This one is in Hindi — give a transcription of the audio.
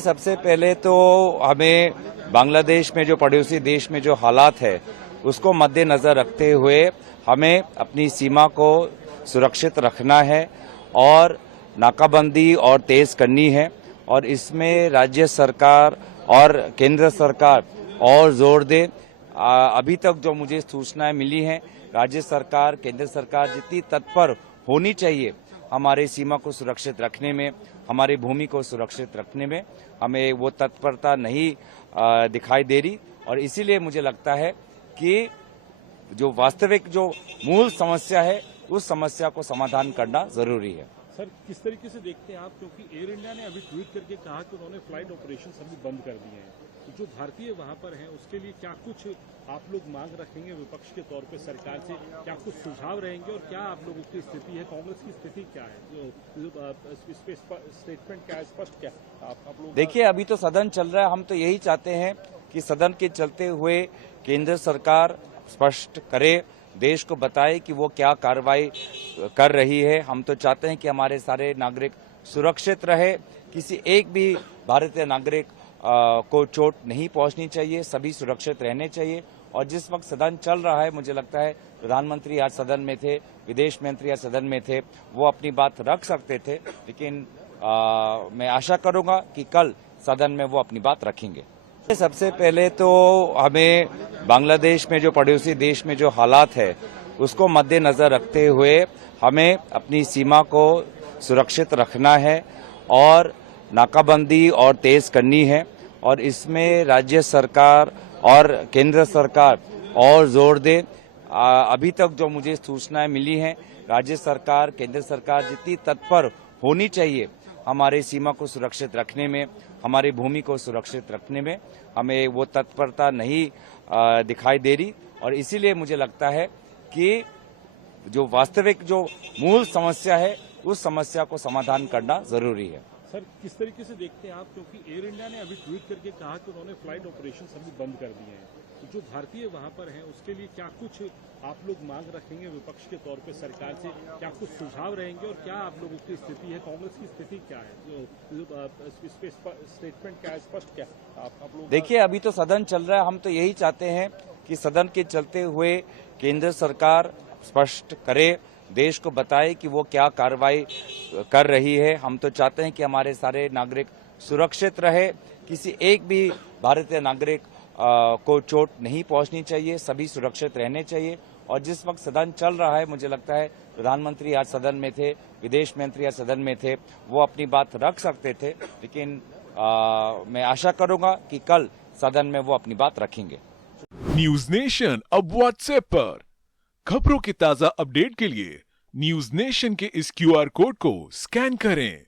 सबसे पहले तो हमें बांग्लादेश में जो पड़ोसी देश में जो हालात है उसको मद्देनजर रखते हुए हमें अपनी सीमा को सुरक्षित रखना है और नाकाबंदी और तेज करनी है और इसमें राज्य सरकार और केंद्र सरकार और जोर दे। अभी तक जो मुझे सूचनाएं मिली हैं, राज्य सरकार केंद्र सरकार जितनी तत्पर होनी चाहिए हमारे सीमा को सुरक्षित रखने में, हमारी भूमि को सुरक्षित रखने में, हमें वो तत्परता नहीं दिखाई दे रही और इसीलिए मुझे लगता है कि जो वास्तविक जो मूल समस्या है उस समस्या को समाधान करना जरूरी है। सर, किस तरीके से देखते हैं आप, क्योंकि एयर इंडिया ने अभी ट्वीट करके कहा कि उन्होंने फ्लाइट ऑपरेशन अभी बंद कर दिए हैं, तो जो भारतीय वहां पर हैं उसके लिए क्या कुछ आप लोग मांग रखेंगे विपक्ष के तौर पे सरकार से, क्या कुछ सुझाव रहेंगे और क्या आप लोगों की स्थिति है, कांग्रेस की स्थिति क्या है, जो स्टेटमेंट क्या है, स्पष्ट क्या है आप लोग? देखिए, अभी तो सदन चल रहा है, हम तो यही चाहते हैं कि सदन के चलते हुए केंद्र सरकार स्पष्ट करे, देश को बताए कि वो क्या कार्रवाई कर रही है। हम तो चाहते हैं कि हमारे सारे नागरिक सुरक्षित रहे, किसी एक भी भारतीय नागरिक को चोट नहीं पहुंचनी चाहिए, सभी सुरक्षित रहने चाहिए। और जिस वक्त सदन चल रहा है, मुझे लगता है प्रधानमंत्री आज सदन में थे, विदेश मंत्री आज सदन में थे, वो अपनी बात रख सकते थे, लेकिन मैं आशा करूंगा कि कल सदन में वो अपनी बात रखेंगे। सबसे पहले तो हमें बांग्लादेश में जो पड़ोसी देश में जो हालात है उसको मद्देनजर रखते हुए हमें अपनी सीमा को सुरक्षित रखना है और नाकाबंदी और तेज करनी है और इसमें राज्य सरकार और केंद्र सरकार और जोर दे। अभी तक जो मुझे सूचनाएं मिली हैं, राज्य सरकार केंद्र सरकार जितनी तत्पर होनी चाहिए हमारे सीमा को सुरक्षित रखने में, हमारी भूमि को सुरक्षित रखने में, हमें वो तत्परता नहीं दिखाई दे रही और इसीलिए मुझे लगता है कि जो वास्तविक जो मूल समस्या है उस समस्या को समाधान करना जरूरी है। सर, किस तरीके से देखते हैं आप, क्योंकि एयर इंडिया ने अभी ट्वीट करके कहा कि उन्होंने फ्लाइट ऑपरेशन अभी बंद कर दिए हैं, तो जो भारतीय वहां पर हैं उसके लिए क्या कुछ आप लोग मांग रखेंगे विपक्ष के तौर पे सरकार से, क्या कुछ सुझाव रहेंगे और क्या आप लोगों की स्थिति है, कांग्रेस की स्थिति क्या है, जो स्टेटमेंट क्या है, स्पष्ट क्या है आप लोग? देखिए, अभी तो सदन चल रहा है, हम तो यही चाहते हैं कि सदन के चलते हुए केंद्र सरकार स्पष्ट करे, देश को बताए कि वो क्या कार्रवाई कर रही है। हम तो चाहते हैं कि हमारे सारे नागरिक सुरक्षित रहे, किसी एक भी भारतीय नागरिक को चोट नहीं पहुंचनी चाहिए, सभी सुरक्षित रहने चाहिए। और जिस वक्त सदन चल रहा है, मुझे लगता है प्रधानमंत्री आज सदन में थे, विदेश मंत्री आज सदन में थे, वो अपनी बात रख सकते थे, लेकिन मैं आशा करूंगा कि कल सदन में वो अपनी बात रखेंगे। न्यूज नेशन अब व्हाट्सएप पर खबरों के ताजा अपडेट के लिए न्यूज नेशन के इस QR कोड को स्कैन करें।